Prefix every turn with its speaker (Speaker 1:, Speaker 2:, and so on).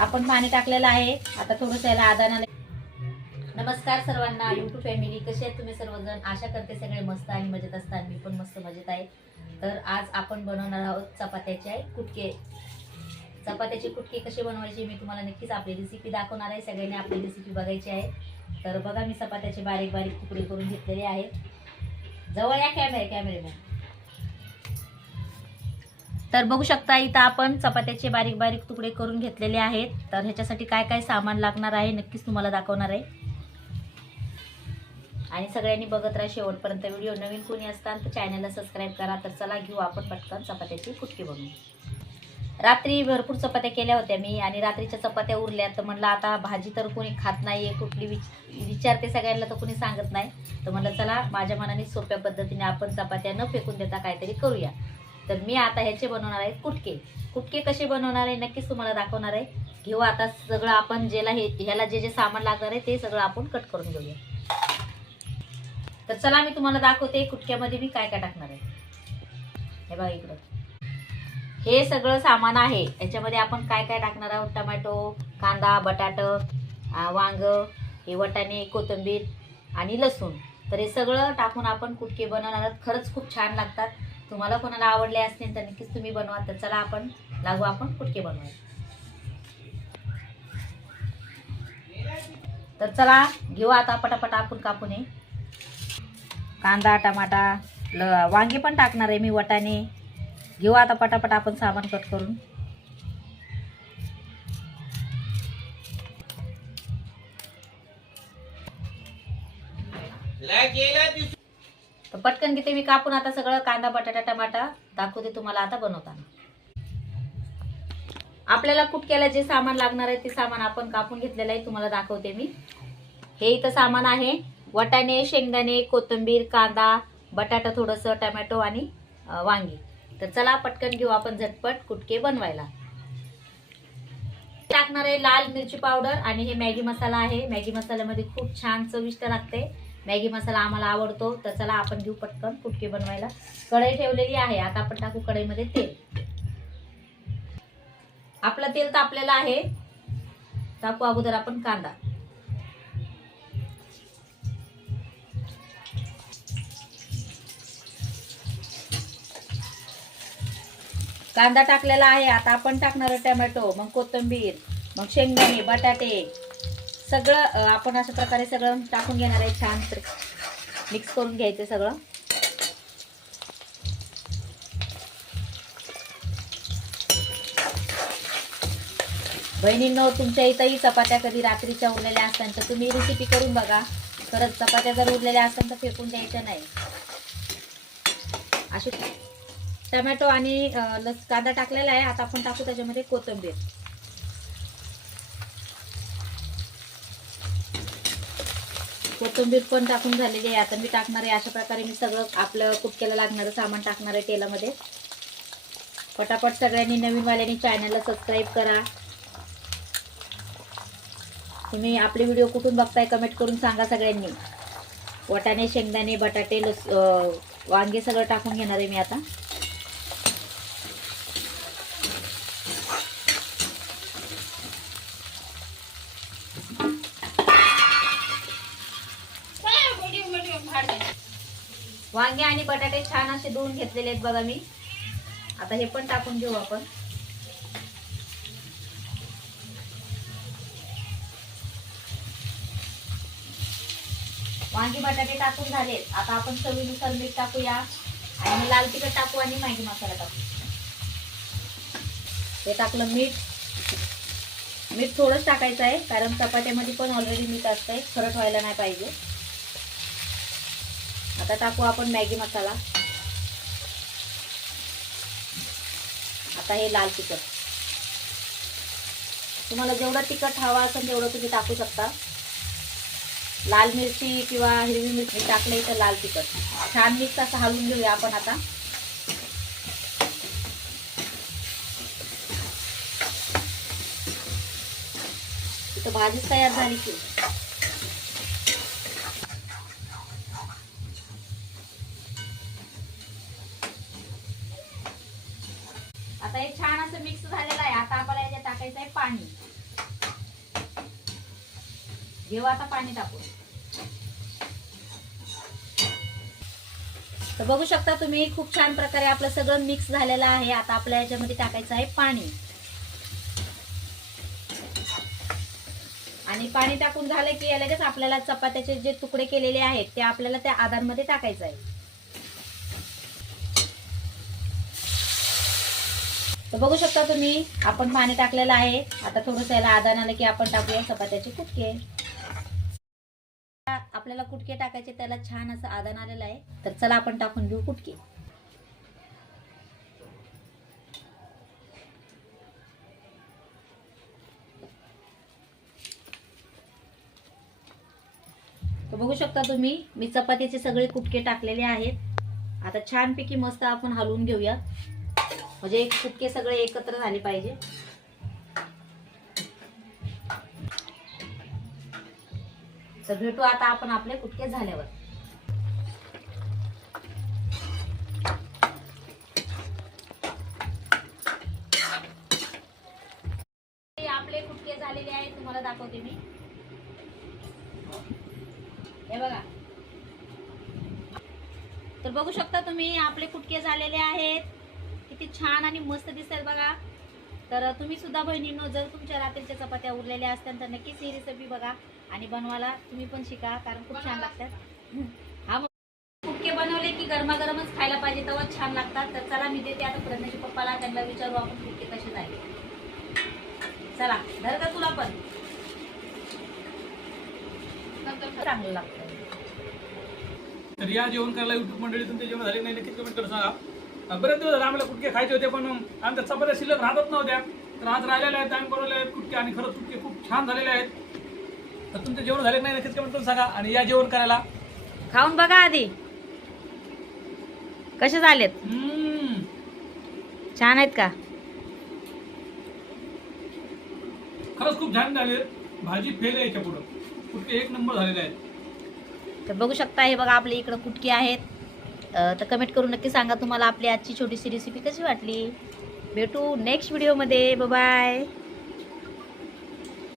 Speaker 1: आपण पाणी टाकलेलं आहे. आता थोडंसं याला आदानाला नमस्कार सर्वांना. युट्यूब फॅमिली कसे आहेत तुम्ही सर्वजण? आशा करते सगळे मस्त आणि मजेत असतात. मी पण मस्त मजेत आहे. तर आज आपण बनवणार आहोत चपात्याचे कुटके. चपात्याचे कुटके कसे बनवायचे मी तुम्हाला नक्कीच आपली रेसिपी दाखवणार आहे. सगळ्यांनी आपली रेसिपी बघायची आहे. तर बघा मी चपात्याचे बारीक बारीक तुकडे करून घेतलेले आहेत जवळ या कॅमेरे कॅमेरेमॅन तर बघू शकता इथं आपण चपात्याचे बारीक बारीक तुकडे करून घेतलेले आहेत. तर ह्याच्यासाठी काय काय सामान लागणार आहे नक्कीच तुम्हाला दाखवणार आहे. आणि सगळ्यांनी बघत राहा शेवटपर्यंत व्हिडिओ. नवीन कोणी असताल तर चॅनलला सबस्क्राईब करा. तर चला घेऊ आपण पटकन चपात्याची कुटकी बनवू रात्री भरपूर चपात्या केल्या होत्या मी आणि रात्रीच्या चपात्या उरल्या. तर म्हणलं आता भाजी तर कोणी खात नाहीये कुठली विच विचारते सगळ्यांना तर कोणी सांगत नाही. तर म्हणलं चला माझ्या मनाने सोप्या पद्धतीने आपण चपात्या न फेकून देता काहीतरी करूया. तर मी आता ह्याचे बनवणार आहे कुटके. कुटके कसे बनवणार आहे नक्कीच तुम्हाला दाखवणार आहे. घेऊ आता सगळं आपण ज्याला हे ह्याला जे जे सामान लागणार आहे ते सगळं आपण कट करून घेऊया. तर चला मी तुम्हाला दाखवते कुटक्यामध्ये मी काय काय टाकणार आहे. हे बघा इकडं. हे सगळं सामान आहे. याच्यामध्ये आपण काय काय टाकणार आहोत? टमॅटो कांदा बटाट वांग हे वटाणे कोथिंबीर आणि लसूण. तर हे सगळं टाकून आपण कुटके बनवणार आहोत. खरंच खूप छान लागतात. तुम्हाला कोणाला आवडले असतील तर नक्कीच तुम्ही बनवा तर चला आपण लागू आपण कुटके बनवूया. तर चला घेऊ आता पटापट आपण कापून ये कांदा टमाटा ल वांगे पण टाकणार आहे मी वटाणे घेऊ आता पटापट आपण सामान कट करून. तर पटकन घेते मी कापून आता सगळं कांदा बटाटा टमाटा दाखवते तुम्हाला आता बनवताना. आपल्याला कुटक्याला जे सामान लागणार आहे ते सामान आपण कापून घेतलेलं आहे तुम्हाला दाखवते मी. हे इथं सामान आहे. वटाणे शेंगदाणे कोथिंबीर कांदा बटाटा थोडंसं टमॅटो आणि वांगी. तर चला पटकन घेऊ आपण झटपट कुटके बनवायला. टाकणार आहे लाल मिरची पावडर आणि हे मॅगी मसाला आहे. मॅगी मसाल्यामध्ये खूप छान चविष्ट लागते. मॅगी मसाला आम्हाला आवडतो तर चला आपण घेऊ पटकन कुटके बनवायला. कढई ठेवलेली आहे आता आपण टाकू कढईमध्ये तेल. आपलं तेल तापलेलं आहे. टाकू अगोदर आपण कांदा. कांदा टाकलेला आहे आता आपण टाकणार टोमॅटो मग कोथिंबीर मग शेंगदाणे बटाटे सगळं आपण अशा प्रकारे सगळं टाकून घेणार आहे छान मिक्स करून घ्यायचं सगळं. बहिणींनो तुमच्या इथंही चपात्या कधी रात्रीच्या उरलेल्या असतात तर तुम्ही रेसिपी करून बघा. खरंच चपात्या जर उरलेल्या असतात तर फेकून द्यायच्या नाही. असे टमॅटो आणि लस कांदा टाकलेला आहे. आता आपण टाकू त्याच्यामध्ये कोथिंबीर. कोथिंबीर पण टाकून झालेली आहे. आता मी टाकणार आहे. अशा प्रकारे मी सगळं आपलं कुटक्याला लागणारं सामान टाकणार आहे तेलामध्ये. पटापट सगळ्यांनी नवीनवाल्यांनी चॅनलला सबस्क्राईब करा. तुम्ही आपले व्हिडिओ कुठून बघताय कमेंट करून सांगा सगळ्यांनी. वटाणे शेंगदाणे बटाटे लस वांगे सगळं टाकून घेणार आहे मी आता. वांगे आणि बटाटे छान असे धुवून घेतलेले आहेत बघा मी. आता हे पण टाकून घेऊ आपण. वांगी बटाटे टाकून झालेत आता आपण चवीनुसार मीठ टाकूया. आणि लाल तिखट टाकू आणि मॅगी मसाला टाकू. हे टाकलं मीठ. मीठ थोडंच टाकायचं आहे कारण चपात्यामध्ये पण ऑलरेडी मीठ असतंय. खरट व्हायला नाही पाहिजे. आता टाकू आपण मॅगी मसाला. आता हे लाल तिखट. तुम्हाला जेवढं तिखट हवा असेल तेवढं तुम्ही टाकू शकता. लाल मिरची किंवा हिरवी मिरची टाकली तर लाल तिखट. छान मिक्स असं हलवून घेऊया आपण आता. इथं भाजीच तयार झाली की. आता हे छान असं मिक्स झालेलं आहे. आता आपल्याला याच्यात टाकायचं आहे पाणी. घेऊ आता पाणी टाकू तर बघू शकता तुम्ही खूप छान प्रकारे आपलं सगळं मिक्स झालेलं आहे. आता आपल्या याच्यामध्ये टाकायचं आहे पाणी. आणि पाणी टाकून झालं की लगेच आपल्याला चपात्याचे जे तुकडे केलेले आहेत ते आपल्याला त्या आधारमध्ये टाकायचं आहे. तर बघू शकता तुम्ही आपण पाणी टाकलेलं आहे. आता थोडंसं याला आदान आलं की आपण टाकूया चपात्याचे कुटके. आपल्याला कुटके टाकायचे त्याला छान असं आदान आलेलं आहे. तर चला आपण टाकून घेऊ कुटके. तर बघू शकता तुम्ही मी चपातीचे सगळे कुटके टाकलेले आहेत. आता छानपैकी मस्त आपण हलवून घेऊया म्हणजे एक सगळे एकत्र झाले पाहिजे. तर भेटू आता आपण आपले कुटके झाल्यावर. आपले कुटके झालेले आहेत तुम्हाला दाखवते मी. हे बघा. तर बघू शकता तुम्ही आपले कुटके झालेले आहेत. किती छान आणि मस्त दिसतात बघा. तर तुम्ही सुद्धा बहिणींनो जर तुमच्या रात्रीच्या चपात्या उरलेल्या असतील तर नक्कीच ही रेसिपी बघा आणि बनवायला तुम्ही पण शिका कारण खूप छान लागतात. हा बनवले की गरमागरमच खायला पाहिजे तेव्हा छान लागतात. तर चला मी देते आता प्रज्ञाच्या पप्पाला त्यांना विचारू आपण कुटके कसे झाले. चला धर का तुला पण. चांगलं लागतं.
Speaker 2: तर या जेवण करायला युट्यूब मंडळी तुमचे जेवण झाले नाही नक्कीच कमेंट करून सांगा. बरेच दिवस झाले आम्हाला कुटके खायचे होते पण आमच्या चपात्या शिल्लक राहतच नव्हत्या. तर आज राहिलेल्या आहेत आम्ही बनवले आहेत कुटके आणि खरंच कुटके खूप छान झालेले आहेत. तर तुमचे जेवण झाले नाही नक्कीच कमेंट करून सांगा आणि या जेवण करायला.
Speaker 1: खाऊन बघा आधी. कसे झालेत?
Speaker 2: हम्म,
Speaker 1: छान आहेत का?
Speaker 2: खरंच खूप छान झाले. भाजी फेल आहे याच्या पुढं कुटके एक नंबर झालेले आहेत.
Speaker 1: तर बघू शकता हे बघा आपल्या इकडं कुटके आहेत. तर कमेंट करून नक्की सांगा तुम्हाला आपली आजची छोटीशी रेसिपी कशी वाटली. भेटू नेक्स्ट व्हिडिओमध्ये बाय